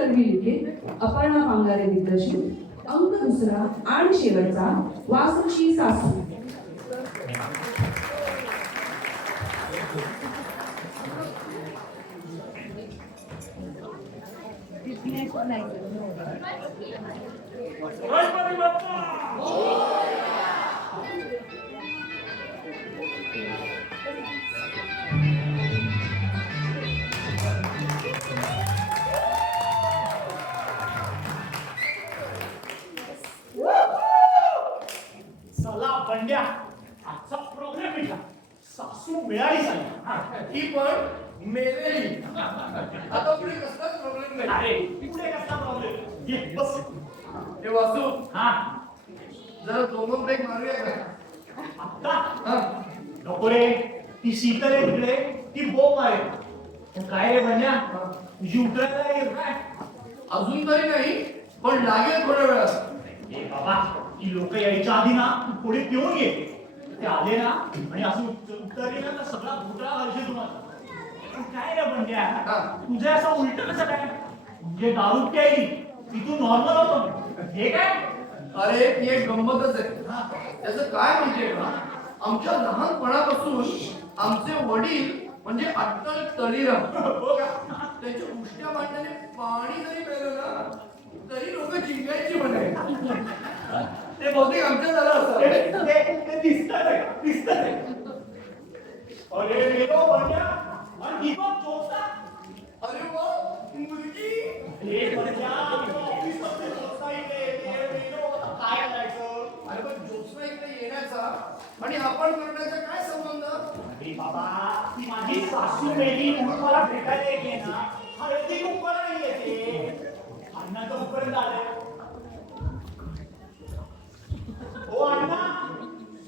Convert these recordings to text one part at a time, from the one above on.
दळवी लिखित, अपर्णा पांगारे दिग्दर्शित, अंक दुसरा आणि शेवटचा वासूची सासू. गणपती बाप्पा चला बंड्या, आजचा प्रोग्राम मिळाला. सासू मिळाली सांगा. ही पण मेलेली. आता पुढे कसलाच प्रॉब्लेम नाही. अरे पुढे कसला प्रॉब्लेम? ये बस. हे वासू हा जरा दोन ब्रेक मारूया का? आता हा नको रे. ती शीतल आहे तिकडे, ती बोप आहे. पण काय रे बंड्या, तुझी उतरायला येईल काय? अजून तरी नाही, पण लागेल थोड्या वेळात. ए बाबा, ती लोक यायच्या आधी ना तू पुढे पिऊन घे. ते आले ना आणि असं उतरले ना तर सगळा घोटाळा घालशील तुम्हाला. पण काय रे बंड्या, तुझं असं उलट कसं काय? म्हणजे दारू प्यायली ती तू नॉर्मल होतो, हे काय? अरे ती एक गंमतच आहे. त्याचं काय म्हणजे का, आमच्या लहानपणापासून आमचे वडील म्हणजे अट्टल तळीराम हो का? त्याच्या उष्ट्या मांडण्याने पाणी जरी प्यायलं ना तरी लोक जिंकायची म्हणे. ते बहुतेक आमच्या झालं असं. ते दिसतं रे, दिसतं रे. अरे मेलो बंड्या, आणि ही बघ चोचला. अरे वा मुलगी. हे बंड्या, ऑफिसमध्ये चोचला इकडे येते, मेलो, आता काय करायचं? अरे पण ज्योत्स्ना इकडे येण्याचा आणि आपण करण्याचा काय संबंध? अरे बाबा, ती माझी सासू मेली म्हणून मला भेटायला येते ना. हळदी कुंकवाला नाही येते. अण्णाचं कुंकवाला आलंय. ओ अण्णा,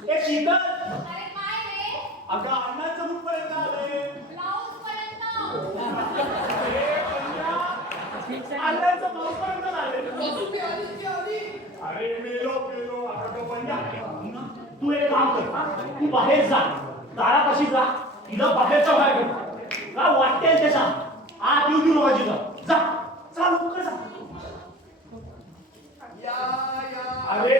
ए शीतल, अरे काय रे? अगं अण्णाचं कुंकवाला आलंय. ब्लाऊज पर्यंत. अरे कन्या, अण्णाचं माऊसपर्यंत आलंय. तुम्ही आली की आली? अरे मेलो मेलो, अगं बंड्या, तू एक काम कर, तू बाहेर जा, दारापाशी जा, तिला बाहेरच्या बाहेर कर. का वाटतेल ते सांग. आत येऊ देऊ नका तिथं. जा जा लवकर जा. या या. अरे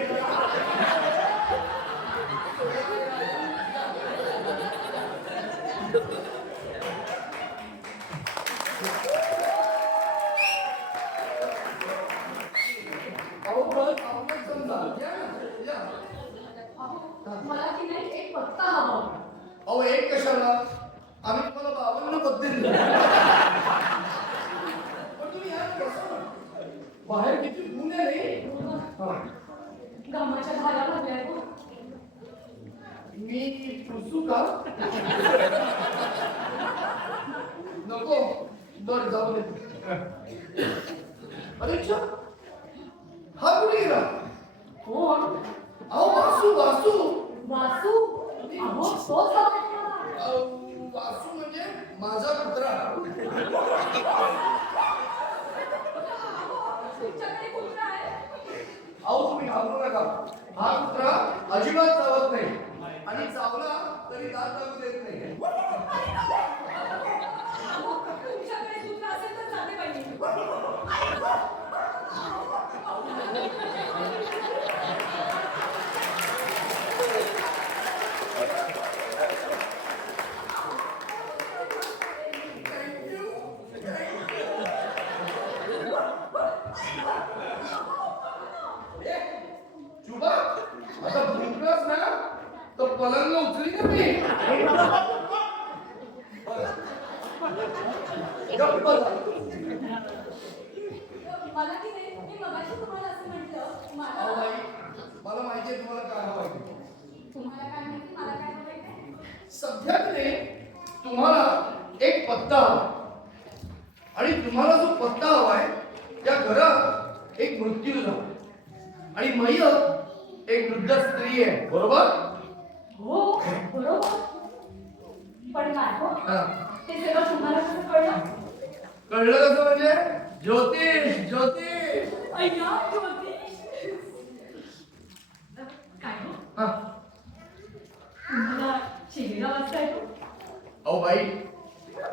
अहो बस आपण समजा. या या. मला की नाही एक पत्ता हवा. अहो एक कशाला, आम्ही तुम्हाला 52 पत्ते दिले. पण तुम्ही या ना बसा. बाहेर किती ऊन आहे रे. गमाच्या धारा भरल्या तू. मी पुसू का? नको बर जाऊ दे. अरे अच्छा, हा कुठे गेला? कोण? अहो वासू वासू. वासू. अहो तोच हवा मला. वासू म्हणजे माझा कुत्रा. तुमच्याकडे कुत्रा आहे? अहो तुम्ही घाबरू नका. हा कुत्रा अजिबात चावत नाही आणि चावला तरी दात लागू देत नाही. तुमच्याकडे कुत्रा असेल तर चालते पाहिजे. शुभा आता भुंकलास ना तर पलंग उचली ना मी. गप्प बसा. मला की नाही मी मगाशी तुम्हाला असं म्हटलं अहो मला बाई, मला माहिती आहे तुम्हाला काय हवं आहे. तुम्हाला काय माहिती मला काय हवंय? सध्या तरी तुम्हाला एक पत्ता हवा आणि तुम्हाला जो पत्ता हवाय त्या घरात एक मृत्यू झाला आणि मयत एक वृद्ध स्त्री आहे, बरोबर? हो बरोबर. पण काय हो हा. ते सगळं तुम्हाला कसं कळलं? कळलं कसं म्हणजे? ज्योतिष ज्योतिष. अय्या ज्योतिष. काय हो हा. तुम्हाला शिवीगा वाचता येतो? अहो बाई,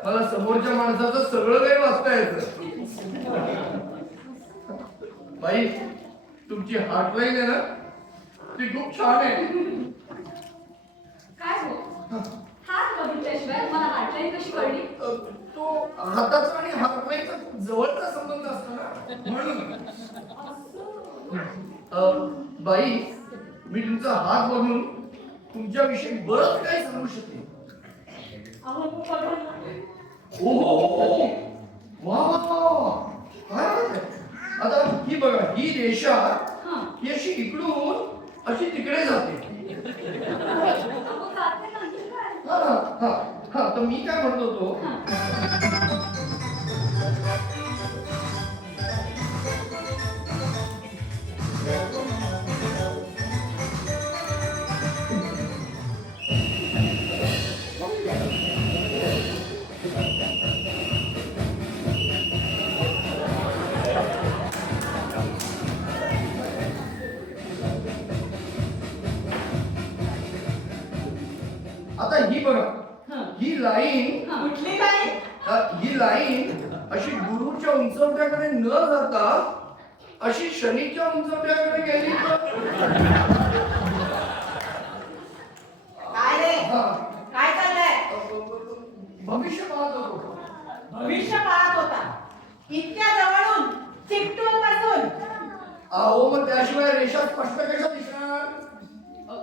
मला समोरच्या माणसाचं सगळं काही वाचता येतं. बाई तुमची हार्टलाईन आहे ना ती खूप छान आहे. काय हो हात बघितल्याशिवाय मला हार्टलाईन कशी कळली? तो हाताचा आणि हार्टलाईनचा खूप जवळचा संबंध असतो ना म्हणून. बाई मी तुमचा हात बघून तुमच्याविषयी बरंच काही सांगू शकते. अहो बघा ना. ओहो वा वा वा काय आहे? आता ही बघा ही रेषा ही अशी इकडून अशी तिकडे जाते. अहो जाते म्हणजे काय? हा हा हा तर मी काय म्हणतो होतो आता ही बघा ही लाईन कुठली लाईन? ही लाईन अशी गुरुच्या उंचवट्याकडे न जाता अशी शनीच्या उंचवट्याकडे गेली तर काय रे हा, काय चाललंय? भविष्य पाहत होतो. भविष्य पाहत होता इतक्या जवळून चिकटून बसून. अहो मग त्याशिवाय रेषा स्पष्ट कशा दिसणार?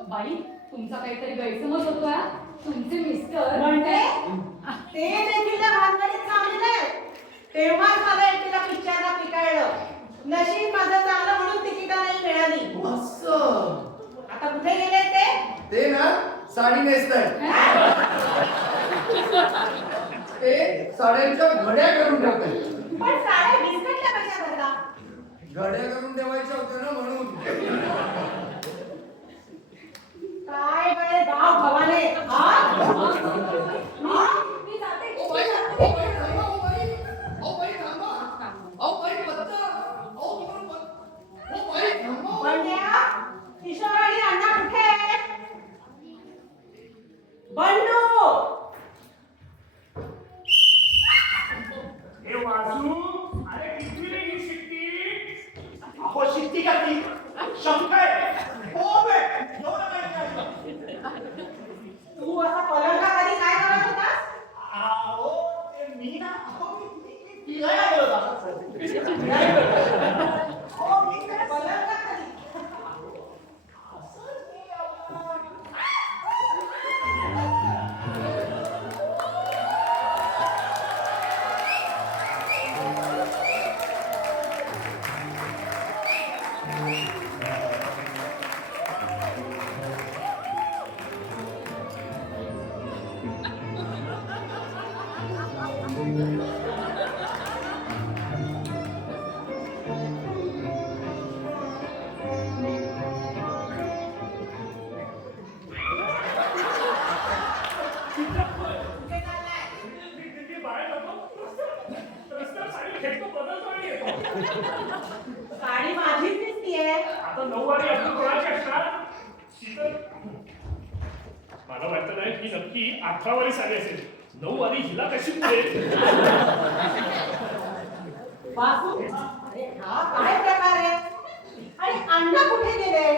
बाई तुमचा काहीतरी गैरसमज होतोय. तुमचे मिस्टर म्हणते ते देखील त्या भानगडीत थांबले. तेव्हाच मला एकटीला पिक्चरला पिकाळलं. नशीब माझं चांगलं म्हणून तिकीट नाही मिळाली. असं आता कुठे गेले ते? ते ना साडी नेसतायत. ते साड्यांच्या घड्या करून ठेवतायत. पण साड्या बिस्कटल्या कशा करता? घड्या करून ठेवायच्या होत्या ना म्हणून. काय बळे गाव भवाने मी जाते. ओ बाई, ओ बाई, थांबा, ओ बाई. ओ बाई, थांबा. ओ बाई, पत्ता. ओ तुम्हाला पत्ता. ओ बाई, थांबा. बंड्या किशोर आणि अण्णा कुठे आहेत? बंडू हे वासू अरे किती रे ही शिट्टी? अहो शिट्टी का ती शंका आहे. हो बे एवढं काय तू असा पलंगाखाली काय करत होतास? अहो ते मी ना अहो मी फिरायला गेलो होतो. हो मी काय पलंगाखाली साडी माझीच दिसतीये. आता 9 वारी आपण कोणाची असणार? शीतल मला वाटतं नाही ही नक्की 18 वारी साडी असेल. 9 वारी हिला कशी मिळेल? वासू अरे हा काय प्रकार आहे? आणि अण्णा कुठे गेले?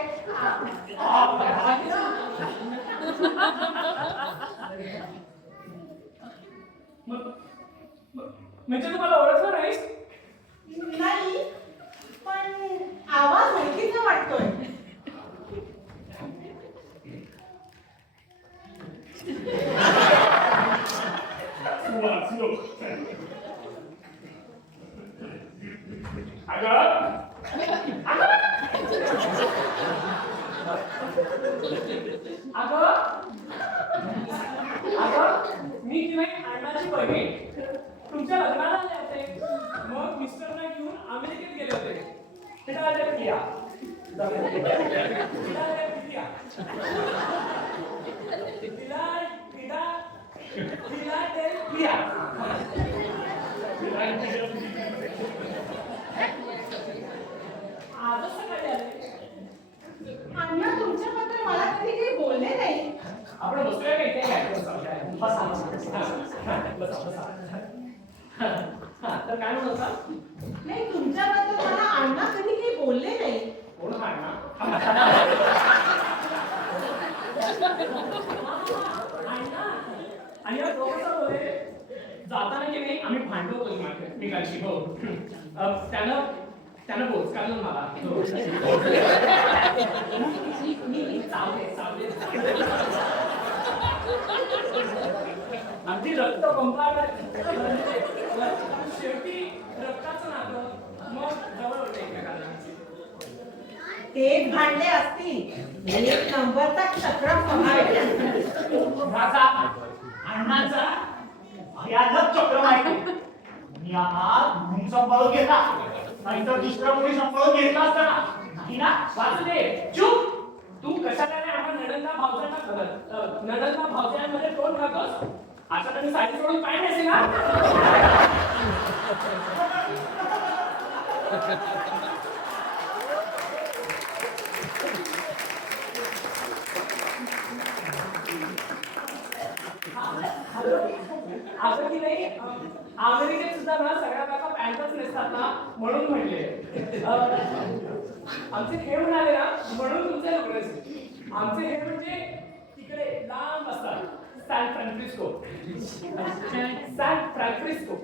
म्हणजे तुम्हाला ओळखलं नाहीस? नाही पण आवाज ओळखीचा वाटतोय. वाचलो. अगं मी की नाही अण्णाची बहीण तुमच्या लग्नाला आले होते. मग मिस्टरना घेऊन अमेरिकेत गेले होते. फिलाडेल्फिया. आजच सकाळी आले. अण्णा तुमच्याबद्दल मला कधी काही बोलले नाही. आपण बसूया का इथे? बसा बसा. तर काय म्हणत होता? नाही, तुमच्याबद्दल मला अण्णा कधी काही बोलले नाही. कोण हा अण्णा? आणि या दोघांचा बोले जाताना की नाही आम्ही भांडलो होतो एकमेकांशी. हो त्यानं बोचकालं मला. हो. चावले. अगदी रक्त पंपाला शेवटी रक्ताचं नातं मग जवळ होतं एकमेकांना. तेच भांडले असतील. एक नंबरचा चक्र माझा अण्णाचा भयानक चक्र माहिती. मी हा सांभाळून घेतला नाहीतर दुसऱ्या कोणी सांभाळून घेतला असता नाही ना. वासुदे चुप. तू कशाला नाही आम्हा नडंदा भावजांमध्ये तोंड खातोस? आता तुम्ही साडी सोडून पाय नेसे ना. असं की नाही अमेरिकेत सुद्धा ना सगळ्या बायका पॅन्टच नेसतात ना म्हणून म्हणले. आमचे हे म्हणाले ना म्हणून तुमचे लग्न झाले. आमचे हे म्हणजे तिकडे लांब असतात. सॅन फ्रान्सिस्को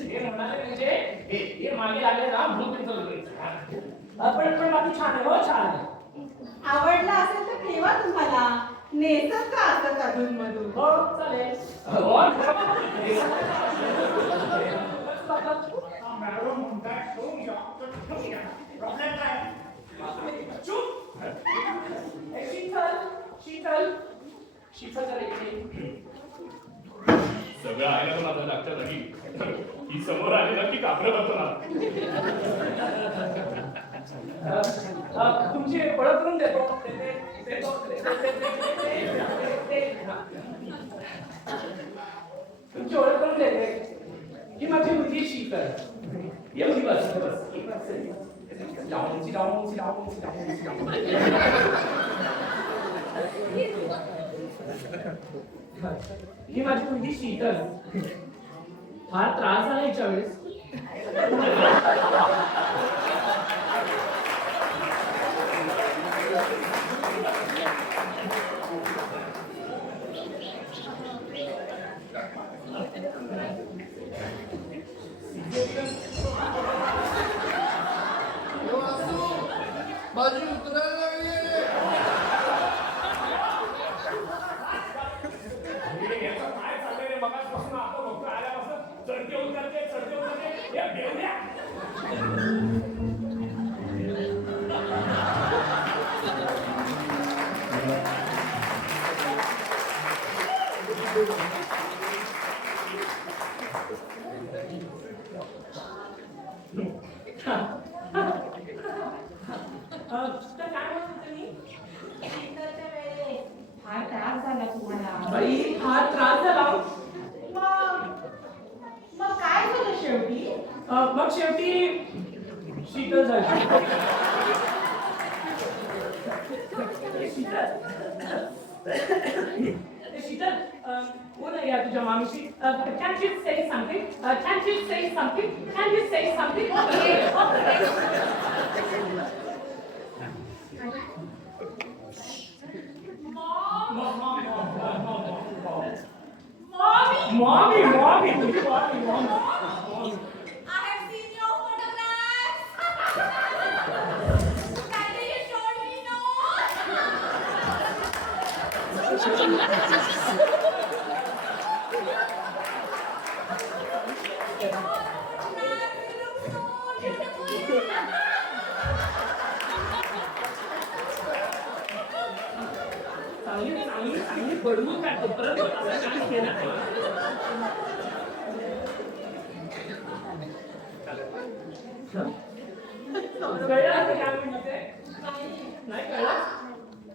हे म्हणाले म्हणजे हे मागे आले ना म्हणून तुमचं लग्न. पण बाकी छान आहे. हो छान आहे. आवडला असेल तर ठेवा तुम्हाला. नेसत का असत अधून मधून. हो चालेल. मॅडम म्हणताय ठेवून घ्या तर ठेवून घ्या. प्रॉब्लेम काय? चुप. शीतल जरा इकडे. सगळं आहे ना माझं लक्षात आली. ही समोर आली ना की कापरं करतो ना. तुमची ओळख करून देतो. तुमची ओळख करून देते. ही माझी मुलगी शीतल. ये मुली बस. ही माझी मुलगी शीतल. फार त्रास झाला हिच्या वेळेस. बाजू उतरायला लागली. काय चाललंय रे मगाचपासून आता बघतो आल्यापासून चढते उतरते या बेवड्या. तर काय म्हणत होते मी? शीतलच्या वेळेस फार त्रास झाला तुम्हाला. बाई फार त्रास झाला. मग काय झालं शेवटी? मग शेवटी शीतल झाली. शीतल बोल या तुझ्या मामीशी. Can you say something? Can you say something? Can you say something? Mommy. I have seen your photographs. Daddy, you showed me no. चांगली बडवून काढतो. परत असं काम केलं नाही. कळलं असं काय म्हणते? नाही कळलं?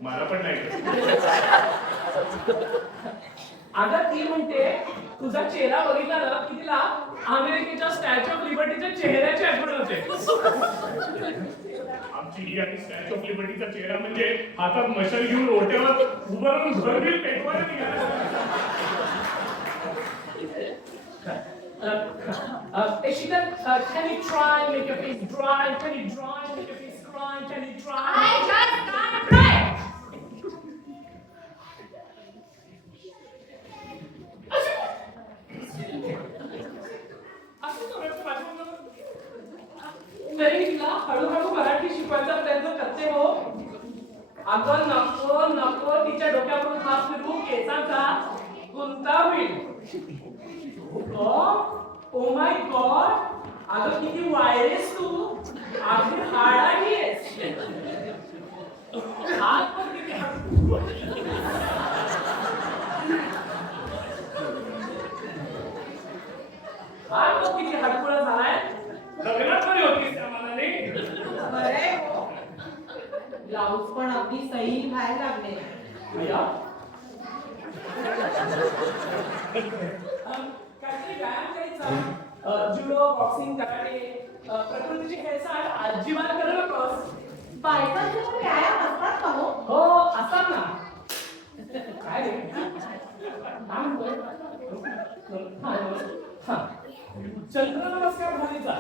मला पण नाही. अगं ती म्हणते तुझा चेहरा बघितला ना की तिला अमेरिकेच्या स्टॅच्यू ऑफ लिबर्टीच्या चेहऱ्याची आठवण होते. आमची ही आणि स्टॅच्यू ऑफ लिबर्टीचा चेहरा म्हणजे हातात मशाल घेऊन ओट्यावर उभं राहून घरबिल पेटवायला निघाला. Sheetal, can you try and make your face dry? Can you dry and make your face dry? Can you try? I just can't try. तरी तिला हळूहळू मराठी शिकवायचा प्रयत्न करते हो. अगं नको नको, तिच्या डोक्यावरून हात फिरू, केसांचा गुंता होईल. ओ माय गॉड, अगं किती वायरेस तू, आधी हाडाही आहेस. हात पण किती हात पण किती हडकुळा झालाय. लग्नात बरी होतीस त्या मनाने. बरे हो. ब्लाऊज पण अगदी सही व्हायला लागले. भैया काहीतरी व्यायाम करायचा. जुडो, बॉक्सिंग, कराटे, प्रकृतीची खेळचाल अजिबात करू नकोस. बायकांचे पण व्यायाम असतात का हो? हो असतात ना. काय रे? हा, चंद्र नमस्कार घालीचा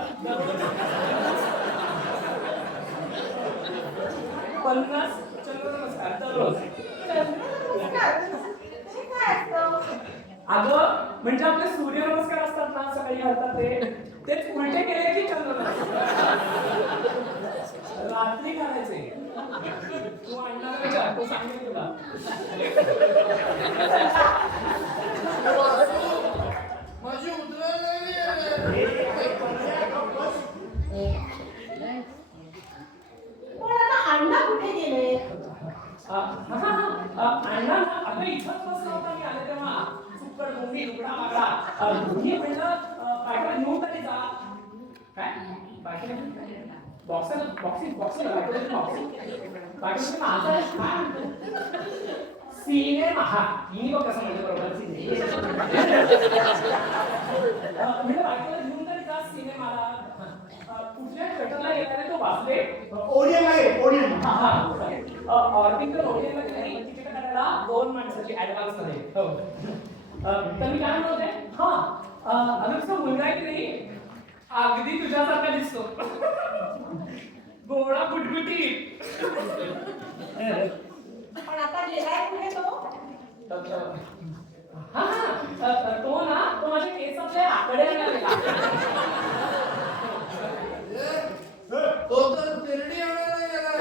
50 चंद्र नमस्कार दररोज. ते काय असतं? अगं म्हणजे आपले सूर्य नमस्कार असतात ना सकाळी घालतात तेच उलटे केले की चंद्र नमस्कार रात्री घालायचे. तू आणणार विचार, तो सांगेल तुला. माझी उतरायला नाही आलं. पण आता अण्णा कुठे गेले? अण्णा अगं इथंच बसला होता मी आले तेव्हा. सुक्कड मुंगी उघडा मागडा. मी म्हणलं बायकोला घेऊन तरी जा. काय बायकोला बॉक्सिंग बॉक्सिंग बॉक्सिंग बॉक्सिंग बायकोला माझा काय म्हणतो सिनेमा. हा हिने बघ कसं म्हणजे बरोबर सिनेमा. म्हणजे बायकोला घेऊन तरी जा सिनेमाला. कुठल्या थिएटरला गेला तो वासुदेव. ओडियनला गे, ओडियन. ऑर्बिटर ओडियनला नाही, तिकीट काढायला 2 माणसाची ऍडव्हान्स मध्ये. हो. तर मी काय म्हणत होते, हा अगं तुझा मुलगा आहे की नाही अगदी तुझ्यासारखा दिसतो. गोळा गुटगुटी. पण आता गेलाय कुठे तो? हा तो ना तो माझ्या केसातले आकडे आणायला. तो तर तिरडी आणायला गेलाय.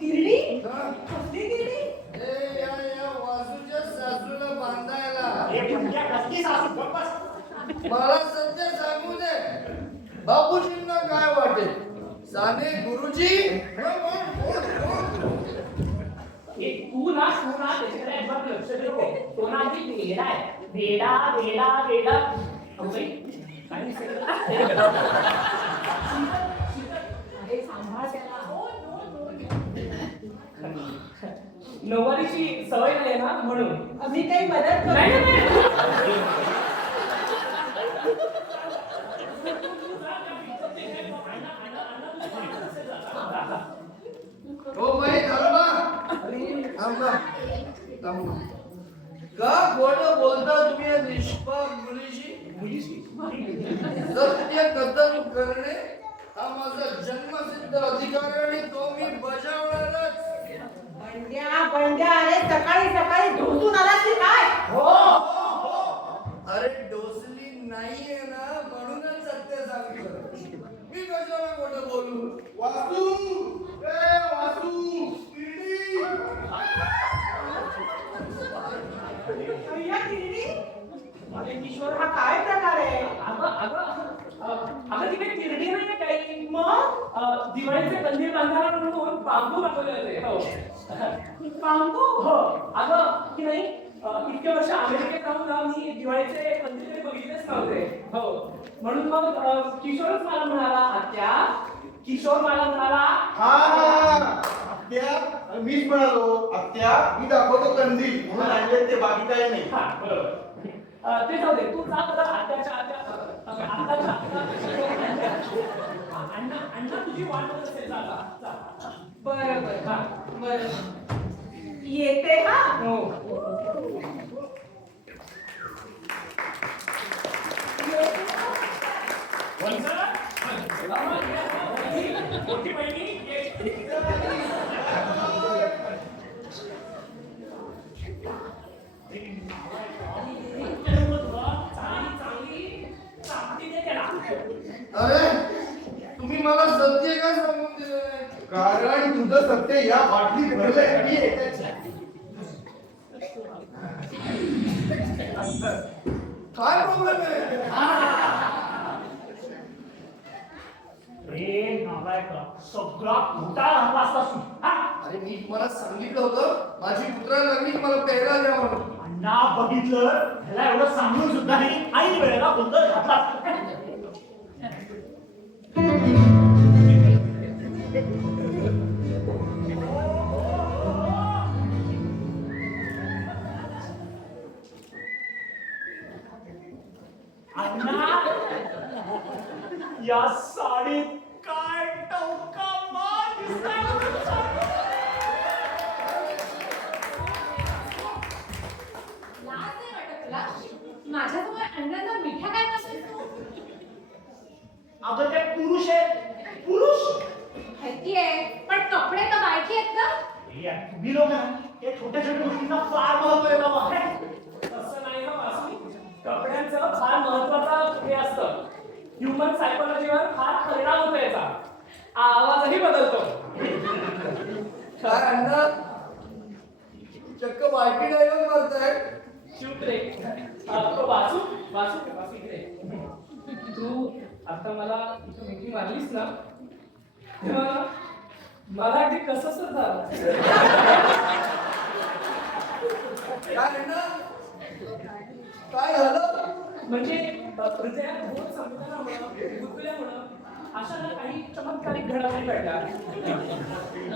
तिरडी? हा? कसली तिरडी? या वासूच्या सासूला बांधायला. हे भंग्या कसली सासू, गप्प बस. मला सध्या सांगू दे, बापूजींना काय वाटेल. साने गुरुजी तू ना त्याच्याकडे अजिबात लक्ष दे नको. तो ना आधी वेडा आहे. वेडा वेडा वेडा. अगं काय दिसतंय? अरे सांभाळ त्याला. नऊवारीची सवय नाही ना म्हणून. आम्ही काही मदत करू? नाही नाही, नाही. हो बाई थांबा. थांबा. का खोटं बोलता तुम्ही या निष्पाप मुलीशी? सत्य कथन करणे हा माझा जन्मसिद्ध अधिकार आहे आणि तो मी बजावणारच. बंड्या अरे सकाळी सकाळी झोपून आला की काय? हो अरे डोसली नाहीये ना म्हणूनच सत्य सांगतो. मी कशाला खोटं बोलू. वासू वासू अय्या तिरडी? अरे किशोर हा काय प्रकार आहे? अगं तिकडे तिरडी नाही काही. मग दिवाळीचे कंदील बांधायला म्हणून बांबू दाखवले होते. हो बांबू. हो अगं की नाही इतके वर्ष अमेरिकेत राहून ना मी दिवाळीचे कंदील कधी बघितलेच नव्हते. हो म्हणून मग किशोरच मला म्हणाला, आत्या किशोर मला म्हणाला. हा आत्या मीच म्हणालो, आत्या मी दाखवतो कंदील म्हणून आणले ते, बाकी काही नाही. हा बरोबर. ते जाऊ दे, तू जा बरं आत्याच्या अण्णा तुझी वाट बघत असेल. जा. बरं येते हा. हो मोठी बहिणी अरे तुम्ही मला सत्य काय सांगून दिलं नाही? कारण तुझं सत्य या बाटलीत भरलंय मी काय प्रॉब्लेम आहे? रे नालायका सगळा घोटाळा आणला असता हा अरे मी तुम्हाला सांगितलं होतं माझी पुत्रा लागली मला प्यायला द्या म्हणून. अण्णा बघितलं ह्याला एवढं सांगून सुद्धा नाही आई वेळेला गोंधळ घातला अण्णा या साडीत काय टवका मार दिसताय लाज नाही वाटत तुला? माझ्याजवळ अण्णांना मिठा काय नसेल तू? अगं ते पुरुष आहे पुरुष माहितीये, पण कपडे तर बायकी आहेत ना. तुम्ही लोक ना हे छोट्या छोट्या गोष्टींना फार महत्व आहे बाबा असं नाही ना वासू. कपड्यांचं फार महत्वाचं हे असतं. ह्युमन सायकोलॉजीवर फार परिणाम होतो याचा. आवाजही बदलतो. काय अण्णा चक्क बायकी डायलॉग मारताय. चूप रे. तो वासू वासू वासू इकडे. तू आता मला इथं मिठी मारलीस ना तेव्हा मला अगदी कसं झालं. काय अण्णा काय झालं? म्हणजे हृदयात बोट संपल्यामुळं गुदगुल्यामुळं अशा काही चमत्कारिक घडामोडी घडल्या.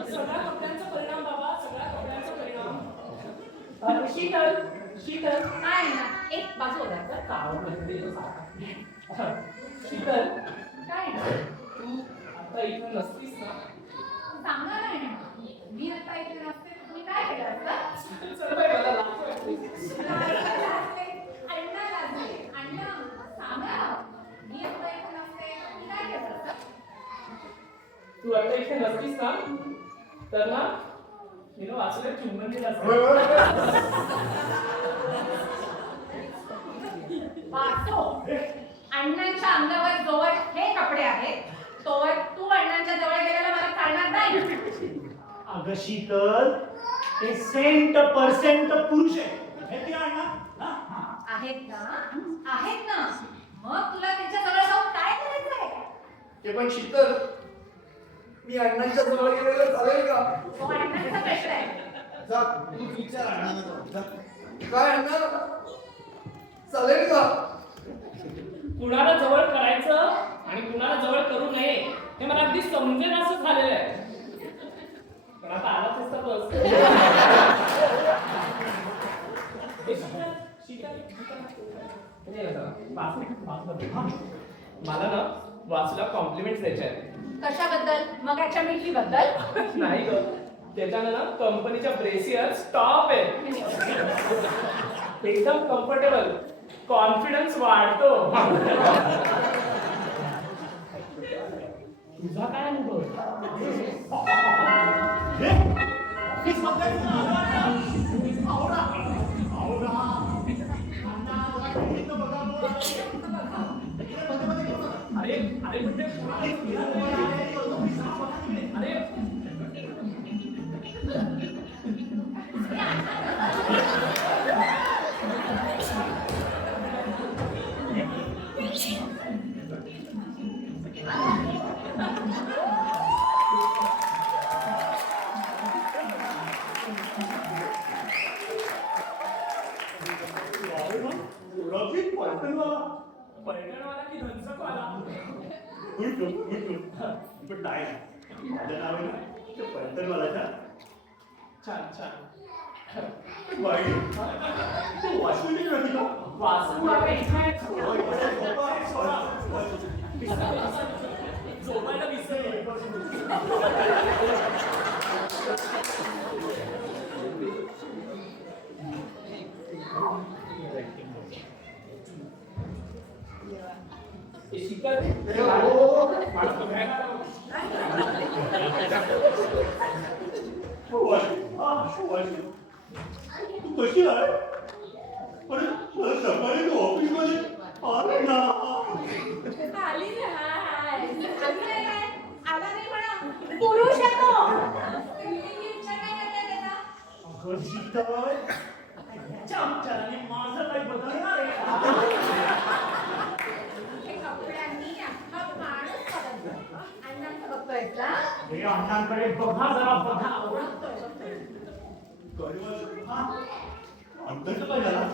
सगळ्या कपड्यांचा परिणाम बाबा, सगळ्या कपड्यांचा परिणाम. शीतल शीतल काय ना, एक बाजू होता तर शीतल काय ना? तू आता इथं नसतीस ना. सांगा नाही ना. मी आता इथे नसते तर तुम्ही काय केलं असतं? चल बाई, मला लाज वाटते. अण्णा लाजले. अण्णा सांगा. मी आता इथे नसते तर तुम्ही काय केलं असतं? तू आता इथे नसतीस ना तर ना मी वाचलं चुंबन दिलं असतं. वाचो. अण्णांच्या अंगावर जोवर हे कपडे आहेत तोवर तू अण्णांच्या जवळ गेलेला मला चालणार नाही. अगं शीतल ते सेंट पर्सेंट पुरुष आहे माहिती आहे अण्णा हा? हा. आहेत ना, आहेत ना. मग तुला त्यांच्या जवळ जाऊन काय करायचंय? ते पण शीतल मी अण्णांच्या जवळ गेलेलं चालेल का? तो अण्णांचा प्रश्न आहे. जा तू विचार अण्णांना जाऊन, जा. काय अण्णा चालेल का? कुणाला जवळ करायचं आणि कुणाला जवळ करू नये हे मला अगदी समजेन असं झालेलं आहे. पण आता आलाच असता बस. मला ना वासूला कॉम्प्लिमेंट द्यायचे आहेत. कशाबद्दल? मग याच्या मिठीबद्दल? नाही ग, त्याच्यानं ना कंपनीच्या ब्रेसियर्स टॉप आहेत. एकदम कम्फर्टेबल, कॉन्फिडन्स वाढतो. तुझा काय अनुभव? हे? ऑफिस मध्ये आवडा आवडा अण्णा बघा बघितलं बघा अरे अरे म्हणजे अरे पर्यटनवाला की धनसकवाला? पण नाही माझं नाव आहे ना ते पर्यटनवालाच्या छान छान. वाशिम का वासू आता इथे झोपायला विसरले. ते शीतल मला बघायला आलं. तू कशी आहे? अरे मला सकाळी तू ऑफिसमध्ये आला ना. आली नाही. आला नाही म्हणा. पुरुष आहे तो. तुम्ही विचार काय करताय त्याचा? अगं शीतल, त्याच्या विचाराने माझं काही बदलणार आहे का? हे कपड्यांनी अख्खा माणूस बदलतो. अण्णांचं बघतोयस ना? हे अण्णांकडे बघा जरा बघा. अंतर काय झाला?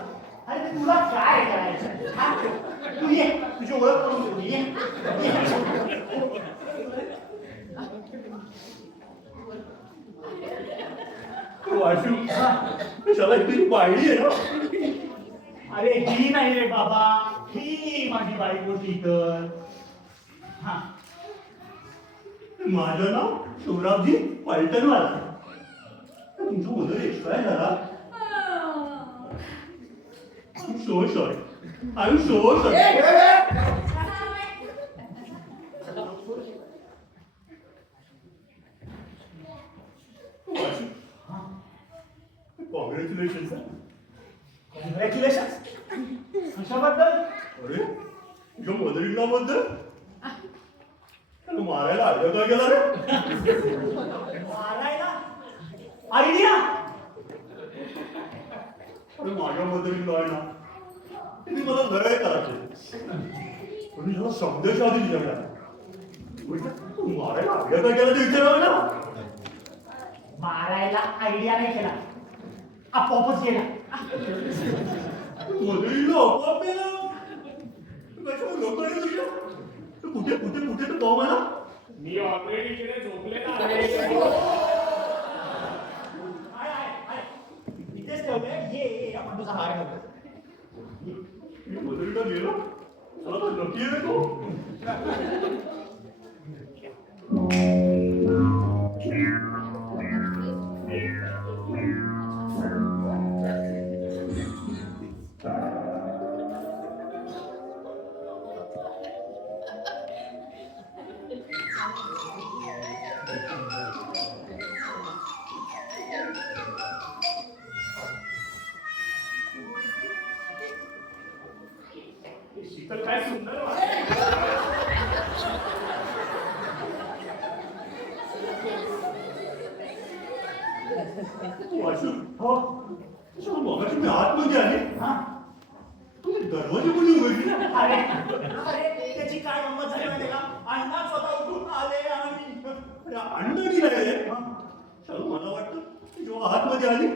अरे तुला काय करायचं? हा? तू ये, तुझी ओळख करून देऊ. ये. वाशू, त्याला इतकी वाढली आहे ना. अरे ही नाही रे बाबा, ही माझी बायको शीतल. हा, माझं नाव शिवरामजी पलटणवाला. तुमचं मुलं एक्स्ट्रा आहे जरा. I'm so sorry. I'm so sorry. Congratulations, sir. Congratulations. कशाबद्दल? अरे तुझ्या मदरीला बद्दल मारायला आयडिया काय केला रे? मारायला आयडिया? अरे माझ्या मदरीला आहे ना, तुम्ही मला लढाई करायचे. तुम्ही जेव्हा संदेश आधी दिला मारायला आयडिया काय केला ते विचारावं ना. मारायला आयडिया नाही केला, आपोआपच गेला. मदरीला आपोआप गेला? कशावर लोकांनी दिलं? कुठे कुठे कुठे तर पाहू मला. मी ऑलरेडी तिथे झोपलेला आहे. इथेच ठेवले. ये आपण तुझा हार घालतो. मी मदरीला गेलो. चला तर नक्की आहे तो. शीतल काय सुंदर वाटते. वाशू, हो मगाशी मी आतमध्ये आले. हा, तुम्ही दरवाजे कोणी उघडली? अरे अरे त्याची काय गंमत झाली माहिती का? अण्णा स्वतः उठून आले आणि अण्णा की नाही चलो मला वाटतं जेव्हा आतमध्ये आली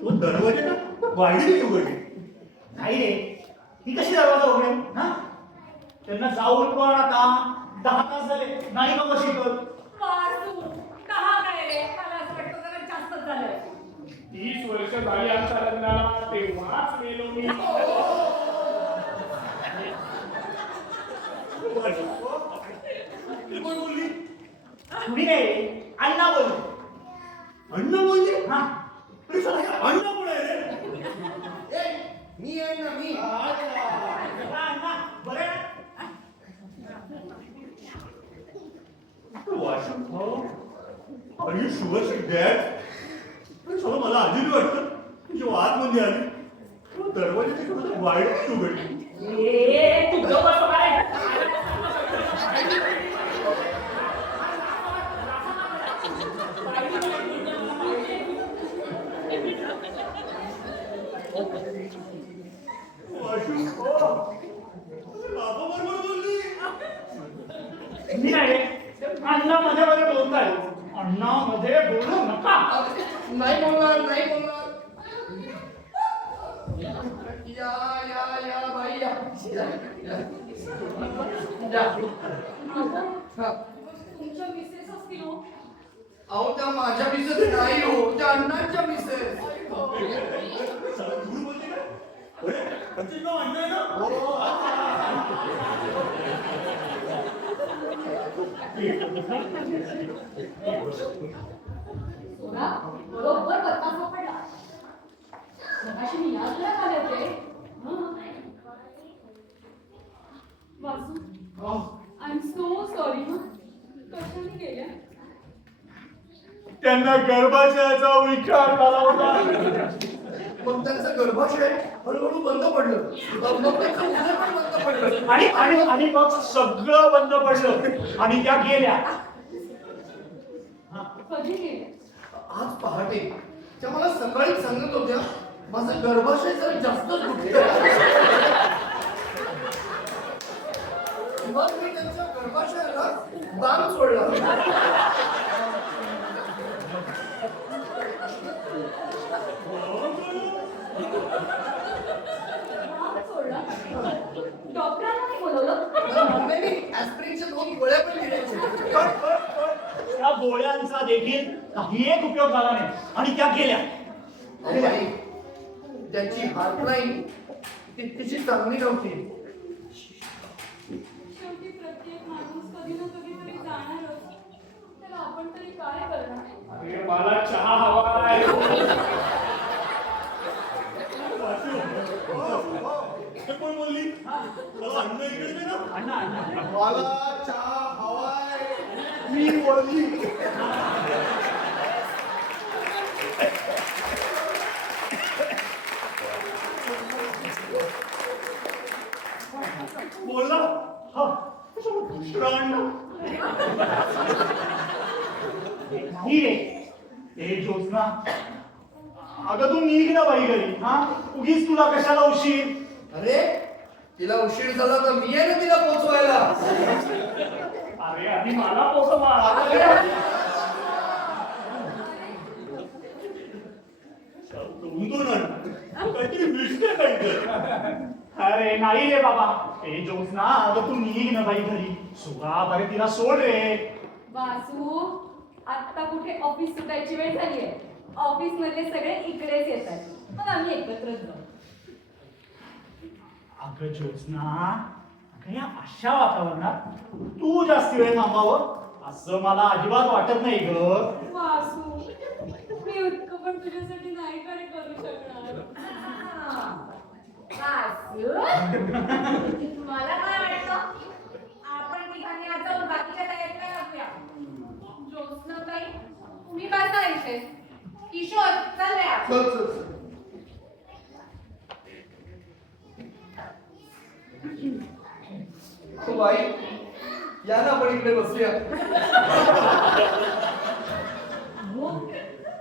तो दरवाजे ना वाढली उघडली. नाही रे, ही कशी दरवाजा उघडेल? हा, त्यांना जाऊन पण आता 10 तास झाले नाही का बशी कर. वासू, दहा काय रे? मला असं वाटतं जरा जास्तच झालंय. 30 वर्ष झाली आमच्या लग्नाला, तेव्हाच मेलो मी. कोण बोलली? मी नाही, अण्णा बोलले. अण्णा बोलले? हा, अरे साला हे अण्णा कोण आहे रे? मी आहे ना मी. अण्णा बरं आहे ना? Washu, are you sure she dead? चला मला आधी वाटतं जेव्हा आतमध्ये आली तेव्हा दरवाजाची थोडं वाईट उघडली. ए, तू गप्प बस काय? वाशू, बाबा बरोबर बोलली. मी नाही रे. अण्णा मध्ये मध्ये बोलताय. अण्णा मध्ये बोलू नका. नाही बोलणार नाही बोलणार. या या या बाई या. हा. तुमच्या मिसेस असतील हो. अहो त्या माझ्या मिसेस नाही हो, त्या अण्णांच्या मिसेस. साला दूर बोलते का? अरे त्यांचं नाव अण्णा आहे ना? सोना, बरोबर पत्ता सापडला. मगाशी मी याच घरात आले होते. हं. वासू, त्यांना गर्भाशयाचा विकार झाला होता. मग त्यांचं गर्भाशय हळूहळू बंद पडलं. मग त्यांचं उदर पण बंद पडलं. आणि आणि आणि मग सगळं बंद पडलं आणि त्या गेल्या. कधी गेले? आज पहाटे त्या मला सकाळी सांगत होत्या माझं गर्भाशय जरा जास्तच दुखतं. मग मी त्यांच्या गर्भाशयाला दान सोडला. सोडला? डॉक्टरांना नाही बोलवलं? ऍस्पिरिनच्या 2 गोळ्या पण दिल्या. त्या गोळ्यांचा देखील काही एक उपयोग झाला नाही आणि त्या गेल्या. अहो बाई, त्यांची हार्टलाईन तितकीशी चांगली नव्हती. शेवटी प्रत्येक माणूस कधी ना कधी तरी जाणारच. त्याला आपण तरी काय करणार? अरे मला चहा हवाय. कोण बोलली? मला अन्न इकडे दे ना. अण्णा अण्णा मला चहा हवाय मी बोलली. बोलला हा दुसरा अण्णा नाही रे. ए ज्योत्स्ना, अगं तू निघ ना बाई घरी. हा उगीच तुला कशाला उशीर. अरे तिला उशीर झाला तर मी आहे ना तिला पोचवायला. अरे आधी मला पोचवा. काहीतरी विषय काहीतरी. अरे नाही रे बाबा. ए ज्योत्स्ना, अगं तू निघ ना बाई घरी. सुगा बरे तिला सोड रे. वासू, आता कुठे ऑफिस सुटायची वेळ झाली आहे. ऑफिस मधले सगळे इकडेच येतात. मग आम्ही एकत्रच जाऊ. अगं ज्योत्स्ना, अगं या अशा वातावरणात तू जास्ती वेळ थांबावं असं मला अजिबात वाटत नाही ग. वासू, मी इतकं पण तुझ्यासाठी नाही काय करू शकणार. वासू, मला काय वाटतं आपण तिघांनी आज जाऊन बाकीच्या तयारीला लागूया. ज्योत्स्नाताई, तुम्ही काय करायचे? किशोर, चल रे आज. चल चल चल. हो बाई, या ना आपण इकडे बसूया.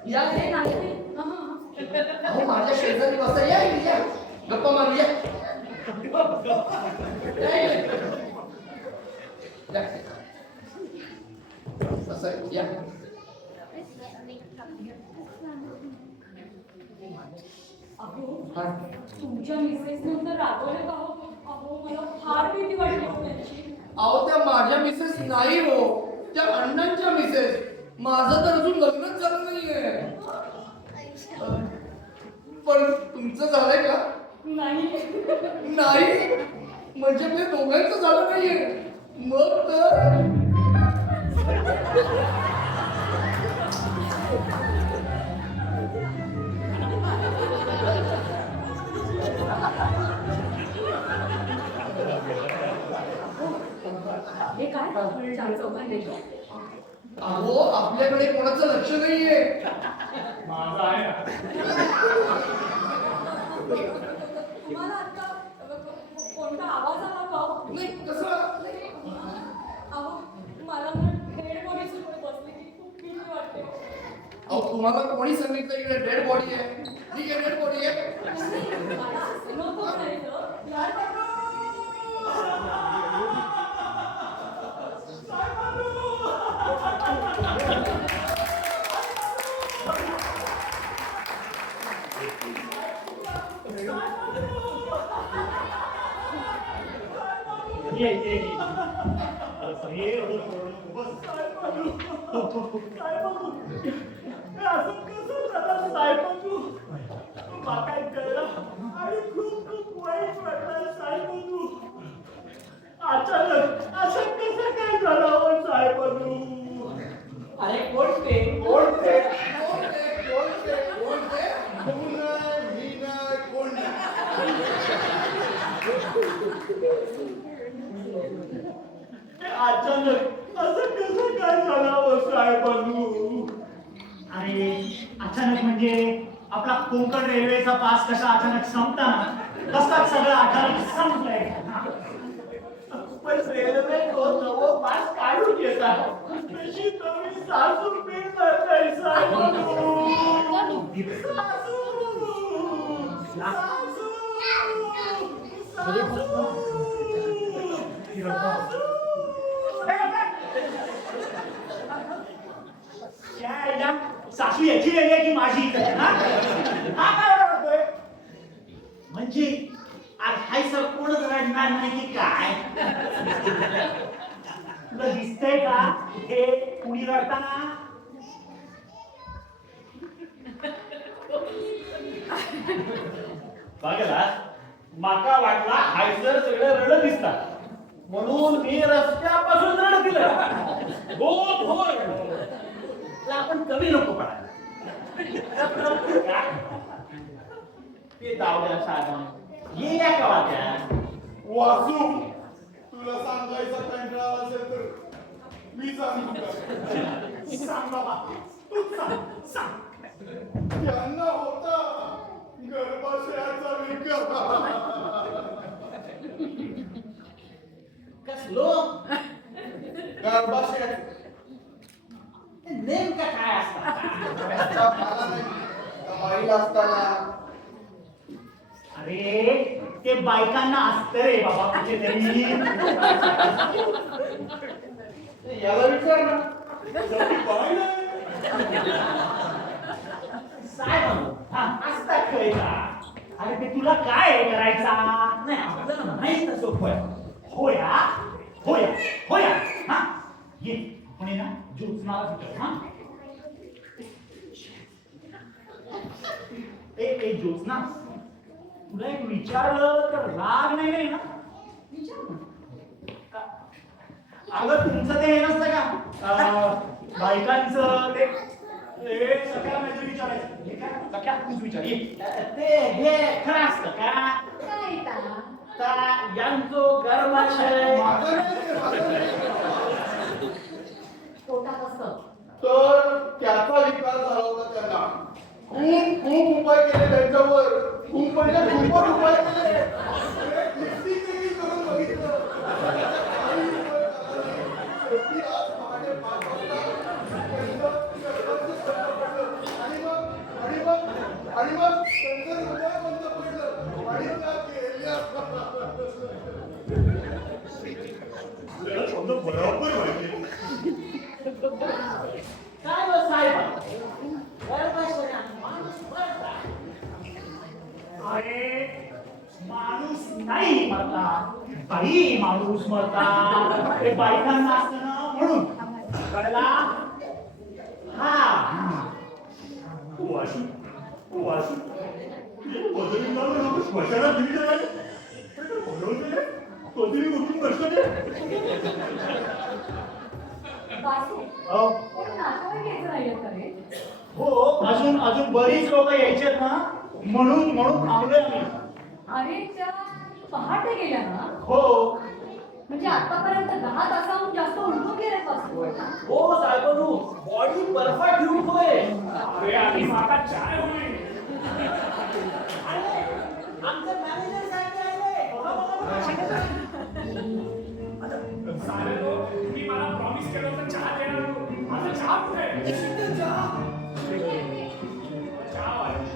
या रे नाही. अहो माझ्या शेजारी बसा. या इकडे या. गप्पा मारूया. बसा या. अहो, हा. तुमच्या मिसेस नंतर रागवले का हो? अहो, मला फार भीती वाटली हो त्यांची. अहो त्या माझ्या मिसेस नाही हो, त्या अण्णांच्या मिसेस. माझं तर अजून लग्नच झालं नाहीये. पण तुमचं झालंय का? नाही. नाही म्हणजे आपल्या दोघांचं झालं नाहीये. मग तर हे काय? चार चौघांनी. अहो आपल्याकडे कोणाचं लक्ष नाहीये. माझा आहे ना. तुम्हाला आता कोणता आवाज आला का? नाही कसं? अहो, मला ना डेड बॉडी सुद्धा बसली की खूप भीती वाटते. अहो तुम्हाला कोणी सांगितलं इकडे डेड बॉडी आहे? ठीक आहे, डेड बॉडी आहे. मला असं नको करायचं. यार, ये ये ये. अरे हो, बस. काय बघू? असं कसं झालं साहेबांनू? मला काय कळलं आणि खूप खूप वाईट वाटलं साहेबांनू. अचानक असं कसं काय झालं हो साहेबांनू? अरे कोण ते? कोण ते? कोण ते? कोण ते? कोण ते? कोण नाही, मी नाही, कोण अचानक असं कसं काय झालं हो साहेबांनू? आपला कोकण रेल्वेचा पास कसा अचानक संपताना तसाच सगळं अचानक संपलंय. पण रेल्वे तो नवो पास काढून येतात तशी नवी सासू मिळणार नाही सासू. सासू याची वेगळी आहे की माझी? हा काय ओरडतोय? म्हणजे आज हाय सर कोणच रडणार नाही की काय? तुला दिसतंय का हे कुणी रडताना? बघला माका वाटला हायसर सगळे रडत दिसतात म्हणून मी रस्त्यापासून रडत दिलं. हो आपण कमी नको पडायला. ते दावड्या साधा ये या का वाट्या वासू तुला सांगायचा कंटाळा असेल तर मी सांगू का? सांग बाबा तूच सांग. त्यांना होता गर्भाशयाचा विकार. कसलो गर्भाशयात नेमका काय असतात? माईल असताना अरे ते बायकांना असतं रे बाबा कुठेतरी. याला विचार ना. साहेब असतात काय का? अरे ते तुला काय करायचा? नाही आपल्याला माहित नसतो होया होया होया. हा ये आपण आहे ना ज्योत्स्नाला भेटू. हा ए ज्योत्स्ना तुला एक विचारलं तर राग नाही ना? अगं तुमचं ते हे नसतं का बायकांचं ते सगळ्या माझं विचारायचं हे काय सगळ्या तूच विचार ये. ते हे खरं असतं का? काय ता? यांचो गर्भाशय माझं नाही ते, माझं नाही. पोटात असतं. तर त्याचा विकार झाला होता त्यांना. खूप खूप उपाय केले त्यांच्यावर. खूप म्हणजे खूपच उपाय केले. किती किती करून बघितलं. काही उपाय झाला नाही. शेवटी आज पहाटे 5 वाजता त्यांचं गर्भाचं सगळं पडलं. आणि मग त्यांचं हृदय बंद पडलं. आणि त्या गेल्या. शब्द बरोबर माहिती. काय व साहेब गर्भाशयात माणूस मरता. अरे माणूस नाही मरता बाई माणूस मरता. ते बायकांना असतं ना म्हणून कळला? हा वाशी वाशी श्मशानात दिली जाणार कधी उठून बसतो. वासू, हो कोण नातेवाईक यायचं राहिलं का रे? हो अजून बरीच लोक यायचे ना म्हणून थांबलोय आम्ही. अरे त्या पहाटे गेल्या ना? हो म्हणजे आतापर्यंत 10 तासाहून जास्त उलटून गेले वासू. हो साहेबांनो बॉडी बर्फात ठेवून होय. अरे आधी माका चाय होईल. आमचे मॅनेजर साहेब आले. सारे लोक तुम्ही मला प्रॉमिस केलं होतं चहा देणार म्हणून. माझा चहा कुठे आहे? चहा आहे.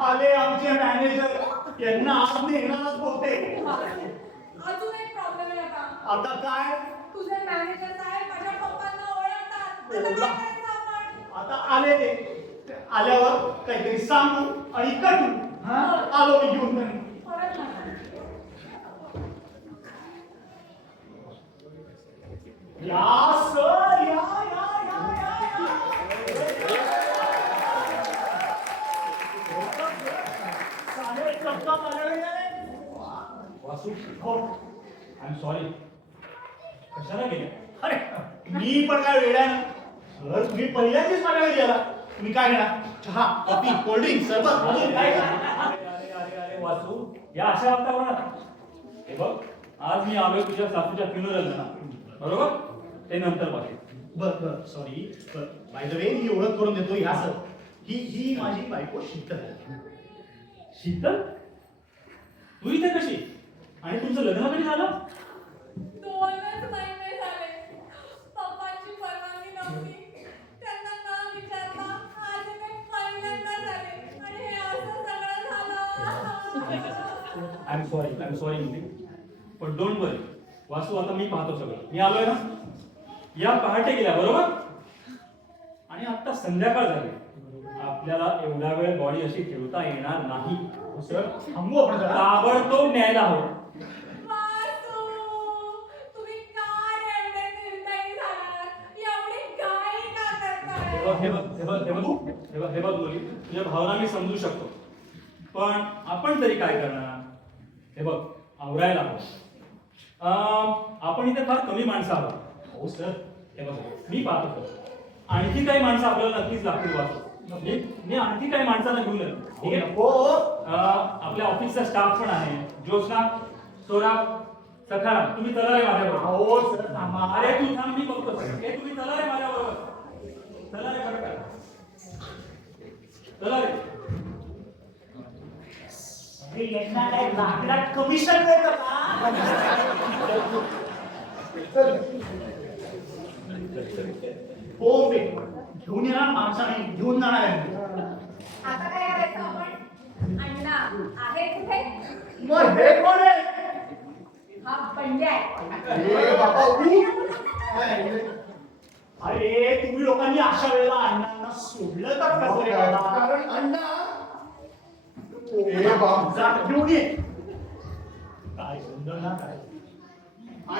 आले आमचे मॅनेजर यांना आज नेणारच होते. अजून एक प्रॉब्लेम आहे आता. आता काय? तुझे मॅनेजर साहेब माझ्या पप्पांना ओळखतात. आता काय करायचं आपण? आता आले ते आल्यावर काहीतरी सांगू आणि कटू. हा आलो मी घेऊन घरी. परत नाही. या सर या या या या या सारे चक्का मारले वासू हो आय एम सॉरी कशाला गेले अरे मी पण काय वेळा सर तुम्ही पहिल्यांदाच माझ्याकडे गेला तुम्ही काय घेणार चहा कॉफी कोल्ड्रिंक सरबत अजून काय घेणार? अरे वासू या अशा वातावरणात हे बघ आज मी आलोय तुझ्या सासूच्या फ्युनरलला बरोबर ते नंतर बघेन बर सॉरी बाय द वे ही ओळख करून देतो या सर ही माझी बायको शीतल आहे. शीतल तू इथे कशी आणि तुमचं लग्न कधी झालं 2च महिने झाले. पप्पांची परवानगी नव्हती. त्यांना न विचारता आज मी पहिल्यांदा झाले आणि हे असं सगळं झालं. आय एम सॉरी मुली पण डोंट वरी वासू आता मी पाहतो सगळं मी आलोय ना या पहाटे गेल्या बरोबर आणि आता संध्याकाळ झाली आपल्याला एवढा वेळ बॉडी अशी ठेवता येणार नाही सर थांबू आपण जरा ताबडतोब न्यायला हवं वासू, तुम्ही काय एवढे निर्दयी झालात? एवढी घाई का करताय? हे बघ मुली तुझ्या भावना मी समजू शकतो पण आपण तरी काय करणार हे बघ आवरायला हवं आपण इथे फार कमी माणसं आहोत हो सर हे बघ मी पाहतो आणखी काही माणसं आपल्याला नक्कीच लागतील वाचू मी आणखी काही माणसांना घेऊन येतो ठीक आहे हो आपल्या ऑफिसचा स्टाफ पण आहे ज्योत्स्ना सोराब सखाराम तुम्ही चला रे माझ्याबरोबर हो सर थांबा अरे तू थांब मी बघतो हे तुम्ही चला रे माझ्याबरोबर चला रे बरोबर चला रे अरे यांना काय लाकडात कमिशन मिळतं का हो बे घेऊन येणार माणसाने घेऊन जाणार आहे आता काय करायचं आपण? अण्णा आहे कुठे? मग हे कोण आहे हा पंड्या आहे. ए बाबा उठ. अरे तुम्ही लोकांनी अशा वेळेला अण्णांना सोडलं तर कसं रे बाबा? कारण अण्णा ए बाबा जा घेऊन ये काय सुंदर ना काय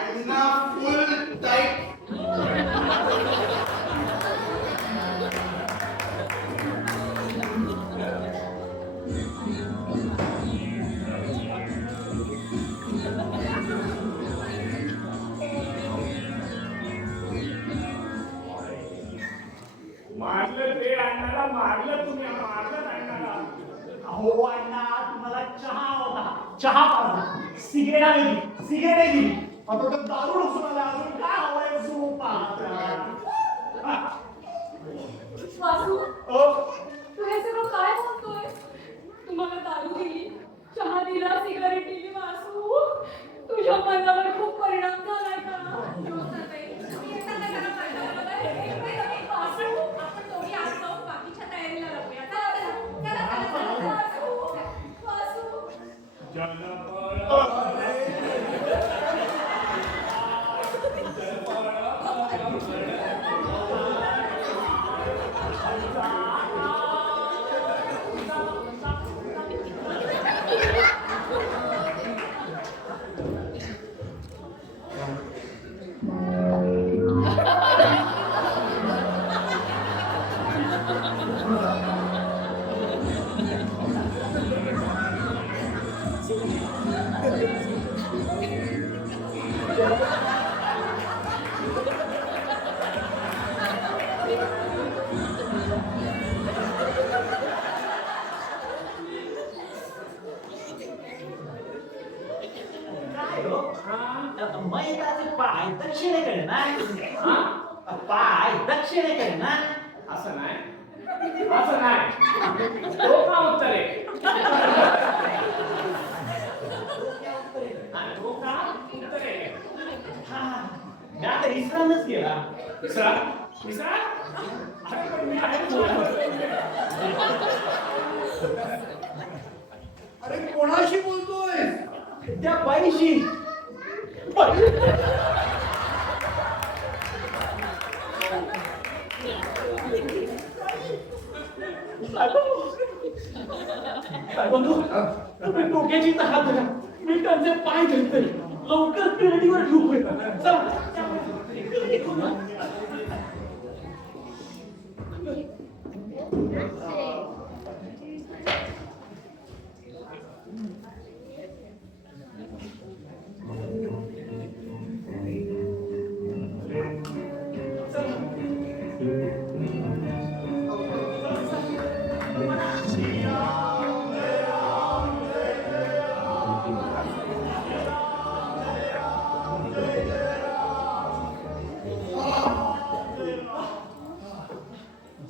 अण्णा फुल टाईट मारलं ते अण्णाला मारलं तुम्ही मारलं अण्णाला अहो अण्णा तुम्हाला चहा होता चहा पाजा सिगरेट दिली आता तर दारू ढोसून आला अजून काय हवंय झोप वासू ओ तू हे सगळं काय बोलतोय तुम्हाला दारू दिली चहा दिला सिगारेट दिली वासू तुझ्या मनावर खूप परिणाम झालाय का ज्योत्स्नाताई, तुम्ही येता का जरा माझ्याबरोबर? वासू, आपण दोघी आज जाऊन बाकीच्या तयारीला लागूया. चला. वासू मैताचे पाय दक्षिणेकडे ना पाय दक्षिणेकडे ना असं नाही तो का उत्तरे तो का उत्तरे मी आता विश्रामच गेला विश्राम अरे पण मी आहे अरे कोणाशी बोलतोय त्या बाईशी बंधू तुम्ही डोक्याची तर हात धरा मी त्यांचे पाय धरतोय लवकर पेरडीवर ठेवू चला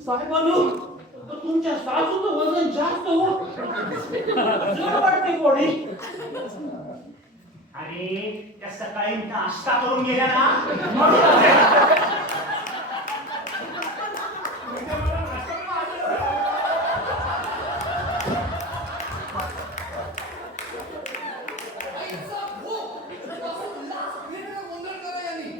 साहेबांनो, तुमच्या सासूचं वजन जास्त हो. जड वाटते गोडी. अरे त्या सकाळी नाश्ता करून गेल्या ना. आईचा भोग! वासू लाच वेगळा गोंधळ करा यांनी.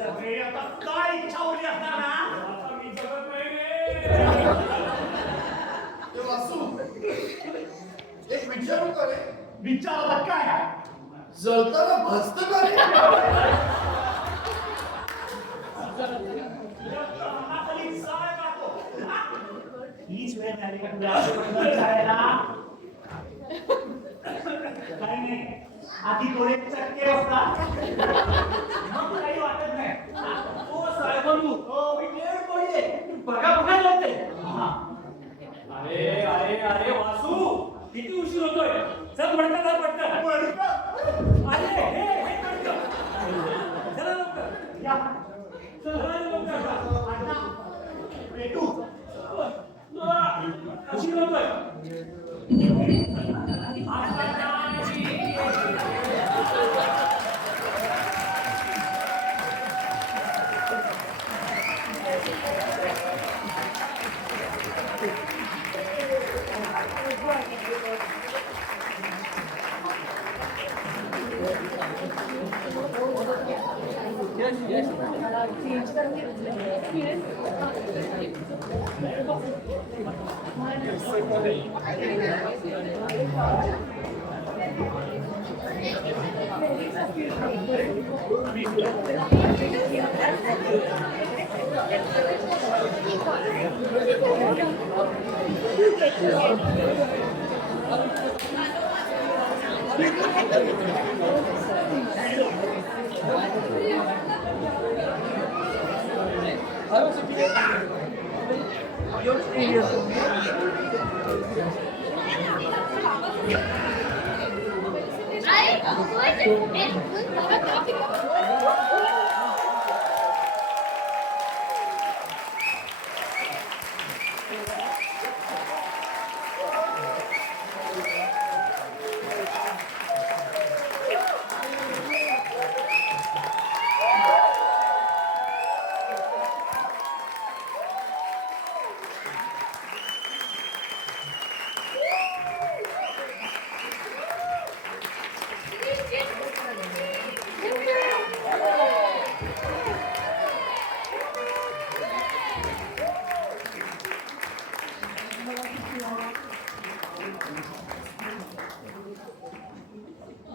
अरे आता काय इच्छा होती असणार ना. आता मी जगत नाही रे. ए वासू, एक विचारू का रे? विचार आता काय जळताना भाजतं का रे? हाताखाली जाळ टाको. हीच वेळ मिळाली का तुला असं विचारायला? काही नाही, आधी थोडे चटके असतात, मग काही वाटत नाही. ओ साहेबांनो, मी डेड पडले. बघा बघा लागते. हा. अरे अरे अरे वासू, किती उशीर होतोय. चल पटकन जा, पटकन. अरे हे पटकन. चला लवकर. या. चला लवकर. आता भेटू. उशीर होतोय.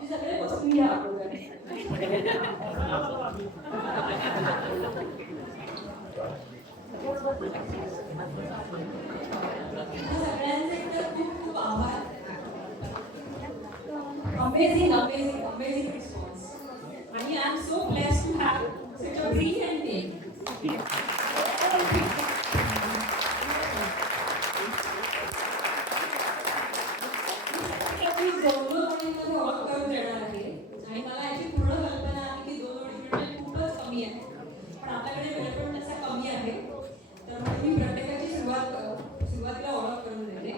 सगळे बसून घ्या अगोदर. सगळ्यांचे तर खूप खूप आभार. Amazing amazing amazing response. आणि I am so blessed to have such a brilliant team. दोन ओळींमध्ये ओळख करून देणार आहे आणि मला याची पूर्ण कल्पना आहे की 2 ओळी म्हणजे खूपच कमी आहे, पण आपल्याकडे वेळ पण तसा कमी आहे, तर म्हणून मी प्रत्येकाची सुरुवातीला ओळख करून देते.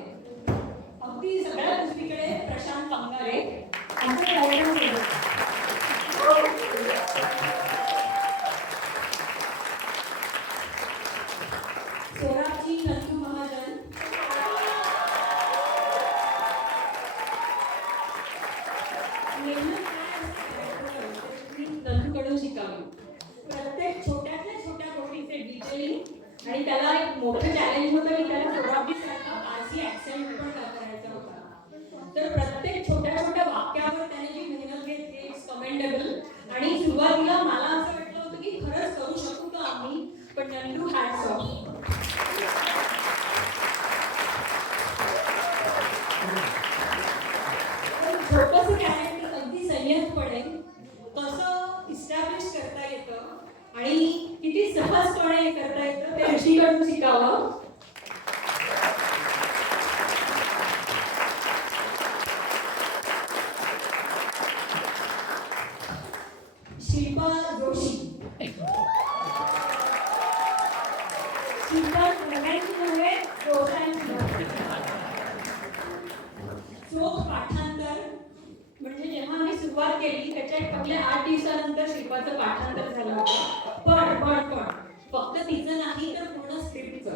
अगदी सगळ्यात दुसरीकडे प्रशांत पंगारे केली आणि त्याला एक मोठं चॅलेंज होतं की त्याला सोराबजीसारखा पारसी ॲक्सेंट पण करायचा होता. तर प्रत्येक छोट्या छोट्या वाक्यावर त्याने जी मेहनत घेतली इट्स कमेंडेबल. आणि सुरुवातीला मला असं वाटलं होतं की खरंच करू शकू का आम्ही, पण नंदू हॅट्स ऑफ. छोटंसं कॅरेक्टर अगदी संयतपणे कसं इस्टॅब्लिश करता येतं आणि किती सहजपणे करता येतं ते ऋषीकडून शिकावं. शिल्पा जोशी. शिल्पा रंगायची नव्हे, जोशांची नव्हे. चोख पाठांतर म्हणजे जेव्हा आम्ही सुरुवात केली त्याच्या पहिल्या 8 दिवसानंतर शिल्पाचं पाठांतर झालं होतं. पण फक्त तिचं नाही तर पूर्ण स्क्रिप्टचं.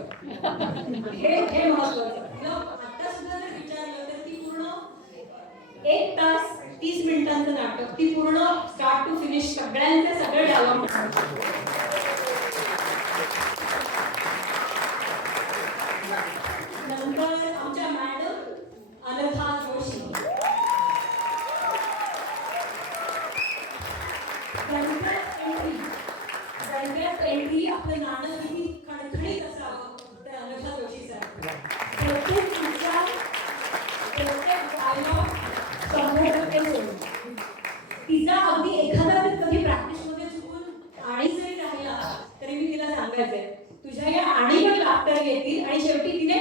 हे महत्वाचं. तिला आता सुद्धा जर विचारलं तर ती पूर्ण 1 तास 30 मिनिटांचं नाटक ती पूर्ण स्टार्ट टू फिनिश सगळे डायलॉग. नंतर आमच्या मॅडम अनघा जोशी. एंट्री आपलं नाणं किती खणखणीत असावं तर अनघा जोशी सारखं. प्रत्येक विचार प्रत्येक डायलॉग 100% सोडून. तिचा अगदी एखादा जर कधी प्रॅक्टिसमध्ये चुकून आणि जरी राहिला तरी मी तिला सांगायचंय तुझ्या या आणीवर लाफ्टर येतील आणि शेवटी तिने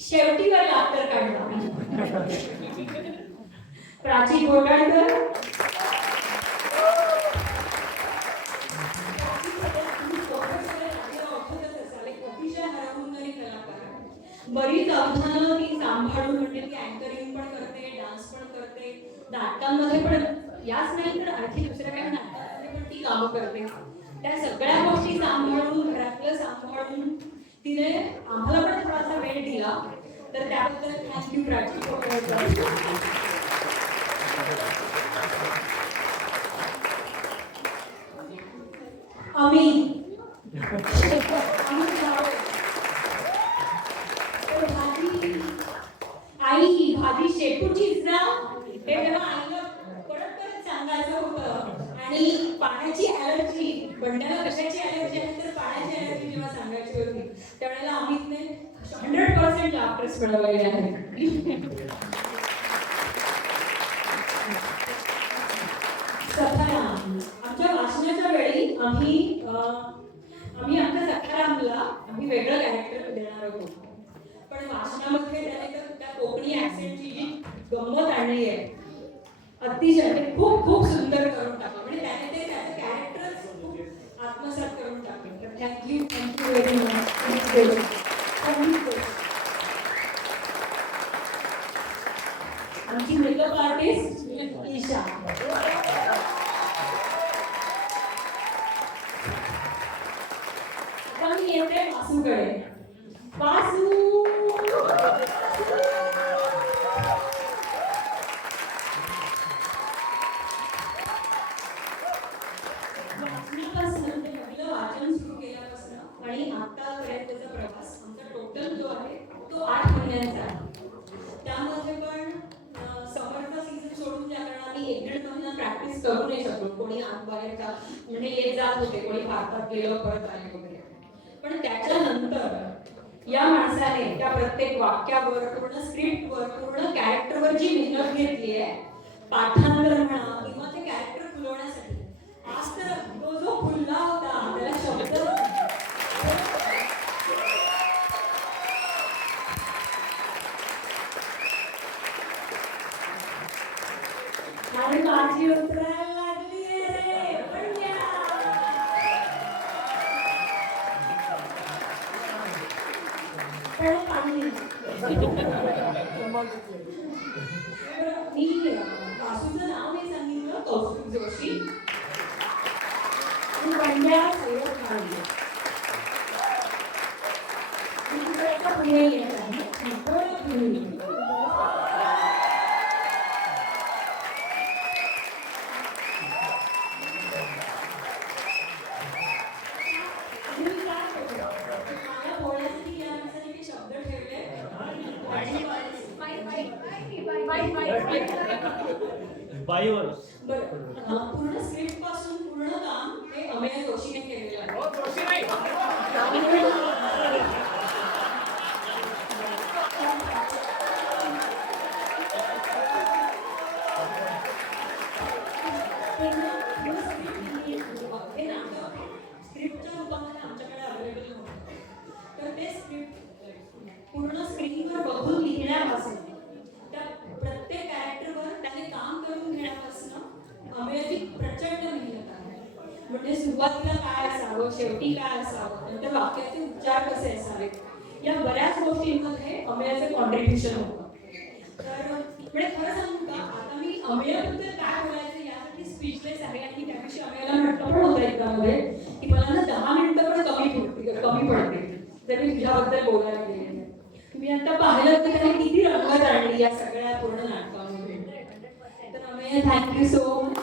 शेवटीवर लाफ्टर काढला. प्राची घोटाळकर. बरीच आव्हानं ती सांभाळून म्हणजे ती अँकरिंग पण करते, डान्स पण करते, नाटकांमध्ये पण याच नाही तर आणखी दुसऱ्या काही नाटकांमध्ये पण ती कामं करते. त्या सगळ्या गोष्टी सांभाळून घरातलं सांभाळून तिने आम्हाला पण थोडासा वेळ दिला तर त्याबद्दल थँक्यू प्राची. आई भाजी शेपूचीच ना हे तेव्हा आईला परत सांगायचं होतं. आणि पाण्याची ॲलर्जी बंड्याला कशाची ॲलर्जी आहे तर पाण्याची ॲलर्जी जेव्हा सांगायची होती त्यावेळेला अमितने 100% लाफ्टर्स मिळवलेले आहेत. सखाराम. आमच्या वाचनाच्या वेळी आम्ही आमच्या सखारामला आम्ही वेगळं कॅरेक्टर देणार होतो. पण वाचनामध्ये त्याने तर त्या कोकणी ॲक्सेंटची जी गंमत आणली आहे अतिशय ते खूप खूप सुंदर करून टाकलं. म्हणजे त्याने ते त्याचं कॅरेक्टरच खूप आत्मसात करून टाकलं. तर थँक्यू व्हेरी मच. आमची मेकअप आर्टिस्ट ईशा. आता मी येते वासूकडे. वासू वाचन सुरू केल्यापासून आणि आतापर्यंतचा प्रवास आमचा टोटल जो आहे तो 8 महिन्यांचा आहे. त्यामध्ये पण समरचा सीझन सोडून ज्या कारणाने 1-1.5 महिना प्रॅक्टिस करू नाही शकलो. कोणी आत बाहेरचा म्हणजे येत जात होते, कोणी भारतात गेलं परत आले वगैरे. पण त्याच्यानंतर या माणसाने त्या प्रत्येक वाक्यावर पूर्ण स्क्रिप्टवर पूर्ण कॅरेक्टरवर जी मेहनत घेतली आहे पाठांतर म्हणा किंवा ते कॅरेक्टर फुलवण्यासाठी आज तर तो जो फुलला होता त्याला शब्द आणि माझी उतरायला लागली रे बंड्या. मी वासूचं नाव नाही सांगितलं कौस्तुभ जोशी आणि बंड्या सैयद खान. पुणे येत आहे. बाईवर बरं पूर्ण स्क्रिप्ट पासून पूर्ण काम हे अमेय जोशीने केलेलं आहे. हो, जोशी नाही. हे नाटक स्क्रिप्टच्या रूपामध्ये आमच्याकडे अवेलेबल नव्हतं. तर ते स्क्रिप्ट पूर्ण स्क्रीनवर बघून लिहिण्यापासून त्या प्रत्येक कॅरेक्टरवर त्याने काम करून घेण्यापासून अमेयची प्रचंड मेहनत आहे. म्हणजे सुरुवातीला काय असावं, शेवटी काय असावं, नंतर वाक्याचे उच्चार कसे असावेत, या बऱ्याच गोष्टींमध्ये अमेयचं कॉन्ट्रीब्युशन होतं. तर म्हणजे खरं सांगू का, आता मी अमेयबद्दल काय बोलायचं यासाठी स्पीचलेस आहे. आणि त्याविषयी अमेयला म्हटलं पण होतं एकामध्ये की मला ना 10 मिनिटं पण कमी पडते जर मी तुझ्याबद्दल बोलायला गेले. तुम्ही आता पाहिलं की त्याने किती रंगत आणली या सगळ्या पूर्ण नाटकामध्ये. तर Ameya thank you so much.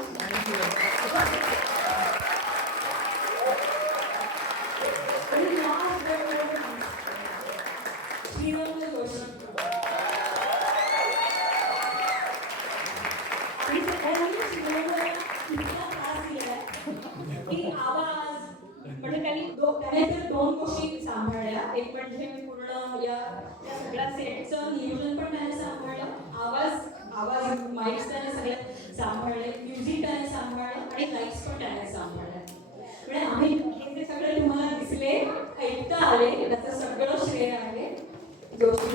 Shrirang Joshi आणि सगळ्यांनी श्रीरंगला इतका त्रास दिलाय की आवाज म्हणजे त्याने तर 2 गोष्टी सांभाळल्या. एक म्हणजे पूर्ण या सगळ्या सेटचं नियोजन पण त्याने सांभाळलं, आवाज माईक्स त्याने सगळे सांभाळले, म्युझिक त्याने सांभाळलं आणि लाईट्स पण त्याने सांभाळल्या. म्हणजे आम्ही हे सगळे तुम्हाला दिसले, ऐकता आले, त्याचं सगळं श्रेय आहे जोशी.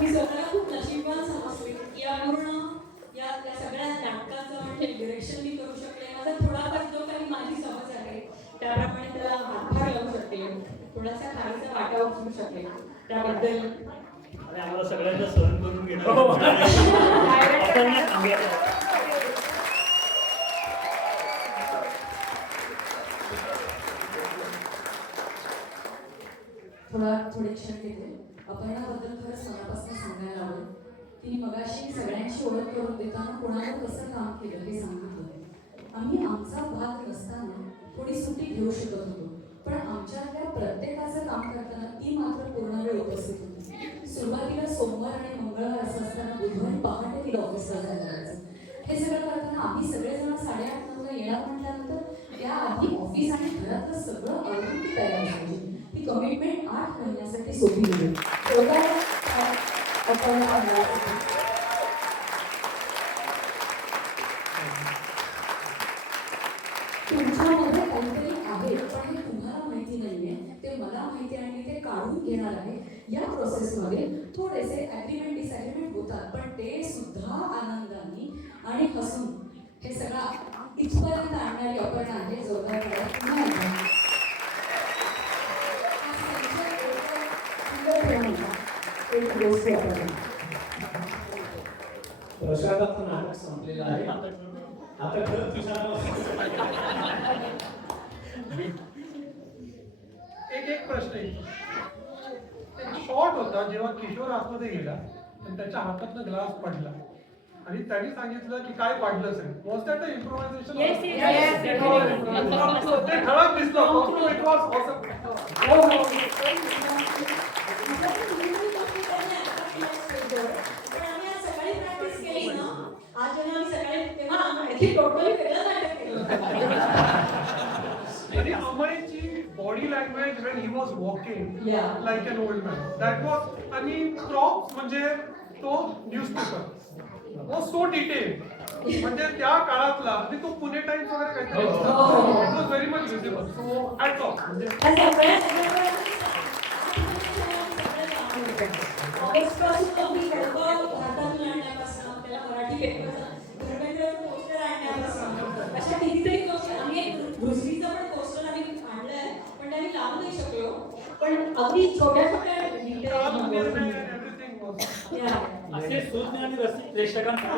मी स्वतःला खूप नशीबवान समजते की या सगळ्या नाटकाचं म्हणजे डिरेक्शन मी करू शकले. माझा थोडाफार जो काही माझी समज आहे त्याप्रमाणे त्याला हातभार लावू शकले, थोडासा खालीचा वाटा उचलू शकले. त्याबद्दल आणि आम्हाला सगळ्यांना सहन करून घेणं हो. आपण ना सांगायचं. थोडे क्षण घेते. अपर्णाबद्दल खरंच मनापासून सांगायला आवडेल. तिने मगाशी सगळ्यांची ओळख करून देताना कोणाला कसं काम केलं हे सांगितलं. आम्ही आमचा भाग नसताना थोडी सुट्टी घेऊ शकत होतो, पण आमच्यातल्या प्रत्येकाचं काम करताना ती मात्र पूर्ण वेळ उपस्थित होती. सुरुवातीला सोमवार आणि मंगळवार असं असताना बुधवारी पहाटे तिला ऑफिसला जायला लागायचं. हे सगळं करताना आम्ही सगळेजण 8:30 येणार म्हटल्यानंतर त्याआधी ऑफिस आणि घरातलं सगळं आवडून ती तयार व्हायची. ही कमिटमेंट 8 महिन्यासाठी सोपी गेली. तुमच्यामध्ये काहीतरी आहे पण हे तुम्हाला माहिती नाहीये, ते मला माहिती आहे आणि ते काढून घेणार आहे. या प्रोसेसमध्ये थोडेसे ॲग्रीमेंट डिसॲग्रीमेंट होतात, पण ते सुद्धा आनंदाने आणि हसून हे सगळं इथपर्यंत आणणारी अपर्णा आहे. जोरदार पुन्हा प्रसादाचं नाटक संपलेलं आहे. आता खरंच एक प्रश्न एक शॉट होता जेव्हा किशोर आतमध्ये गेला आणि त्याच्या हातातनं ग्लास पडला आणि त्यांनी सांगितलं की काय पाडलं असेल. Was that a improvisation? ते ठळक दिसलं. इट वॉज आणि अमयची body language when he was walking like an old man, that was, आणि प्रॉप्स म्हणजे तो न्यूजपेपर was so detailed. म्हणजे त्या काळातला आणि तो पुणे टाइम्स वगैरे काहीतरी it was very much visible. So hats off. म्हणजे मराठी पेपर पोस्टर आणण्यापासून अशा कितीतरी गोष्टी आम्ही घुसरीचं पण पोस्टर आम्ही आणलंय, पण ते आम्ही लावू नाही शकलो. पण अगदी छोट्या असे सुज्ञ आणि रसिक प्रेक्षकांना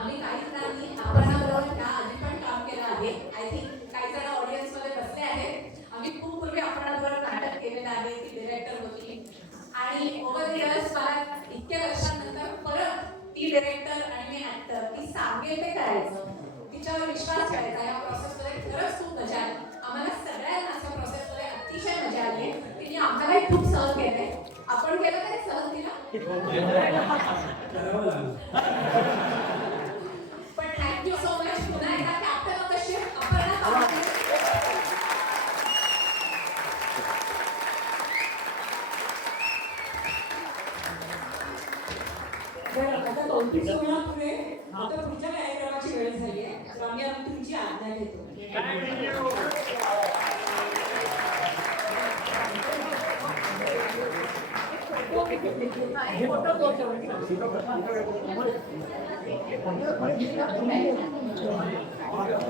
आम्ही काहीच नाही, अपर्णाबरोबर त्या आधी पण काम केलं आहे. आय थिंक काही जण ऑडियन्स मध्ये बसले आहेत. आम्ही खूप पूर्वी अपर्णाबरोबर नाटक केलेलं आहे. ती डिरेक्टर होती जे ते करायचं, तिच्यावर विश्वास ठेवायचा. या प्रोसेसमध्ये खरंच खूप मजा आली. आम्हाला सगळ्यांना या प्रोसेसमध्ये अतिशय मजा आली. तिने आम्हालाही खूप सहन केलंय. आपण केलं तरी सहन तिला. पण थँक्यू सो मच. पुन्हा एकदा captain of the ship Aparna Panghare. आता कौतुक सोहळ्यापुढे आता पुढच्या कार्यक्रमाची वेळ झाली आहे, तर आम्ही आता तुमची आज्ञा घेतो. Thank you.